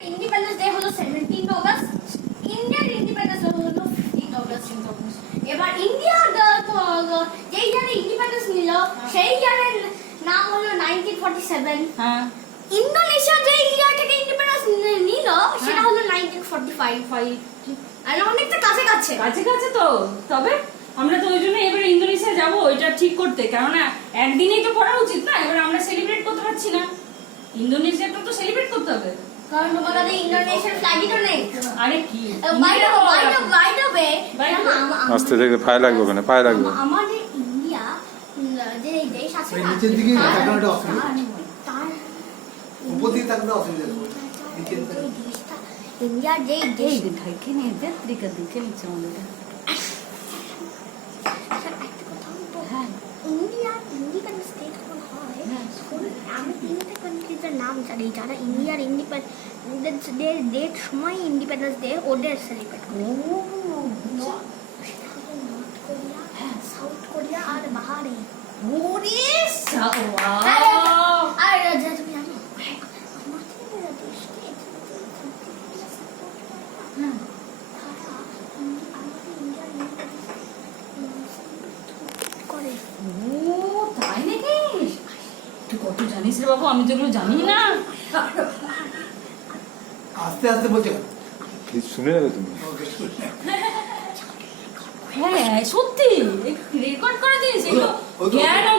Independence day হলো 17 August, Indian independence হলো 15 August. এবার ইন্ডিয়া যেই ইয়ারে ইন্ডিপেন্ডেন্স নিল সেই ইয়ারের নাম হলো 1947। হ্যাঁ, ইন্দোনেশিয়া যে ইয়ার থেকে ইন্ডিপেন্ডেন্স নিল সেটা হলো 1945। আর অনেকটা কাছে কাছে কাছে কাছে তো। তবে আমরা তো ওই জন্য এবারে ইন্দোনেশিয়া যাবো ওইটা ঠিক করতে, কেননা একদিনেই তো করা উচিত না। এবার আমরা সেলিব্রেট করতে পারছি না, ইন্দোনেশিয়াটা তো সেলিব্রেট করতে হবে। কারণ তোমাদের ইন্দোনেশিয়ার ফ্ল্যাগই তো নেই। আরে কি বাই দ্য ওয়ে আস্তে থেকে পায়ে লাগবে, ওখানে পায়ে লাগবে। আমাদের ইন্ডিয়া যে দেশ আছে না, নিচের দিকে তাকানোটা অসুবিধা, তার উপর দিকে তাকানো অসুবিধা হবে। নিচের দিকে ইন্ডিয়ার যে এই দেশ দেখে নে পত্রিকা দেখে নিচ্ছে আমাদের। হ্যাঁ, ইন্ডিয়ার ইন্ডিপেন্ডেন্স ডে যখন হয় তখন আমি তিনটে কান্ট্রিজের নাম জানি যারা ইন্ডিয়ার ইন্ডিপেন্ডেন্স ডে ডেট সময় ইন্ডিপেন্ডেন্স ডে ওদের সেলিব্রেট করে। নর্থ কোরিয়া, সাউথ কোরিয়া আর বাহারিন। ওরে আর যা তুমি জানো আমাদের দেশকে করে। ও তাই নাকি? তুই কত জানিস রে বাবু, আমি তো এগুলো জানি না। আস্তে আস্তে বলছে। কিছু শুনে নেবে তুমি। হ্যাঁ সত্যি রেকর্ড করা জিনিস এগুলো ওগুলো- জ্ঞান আর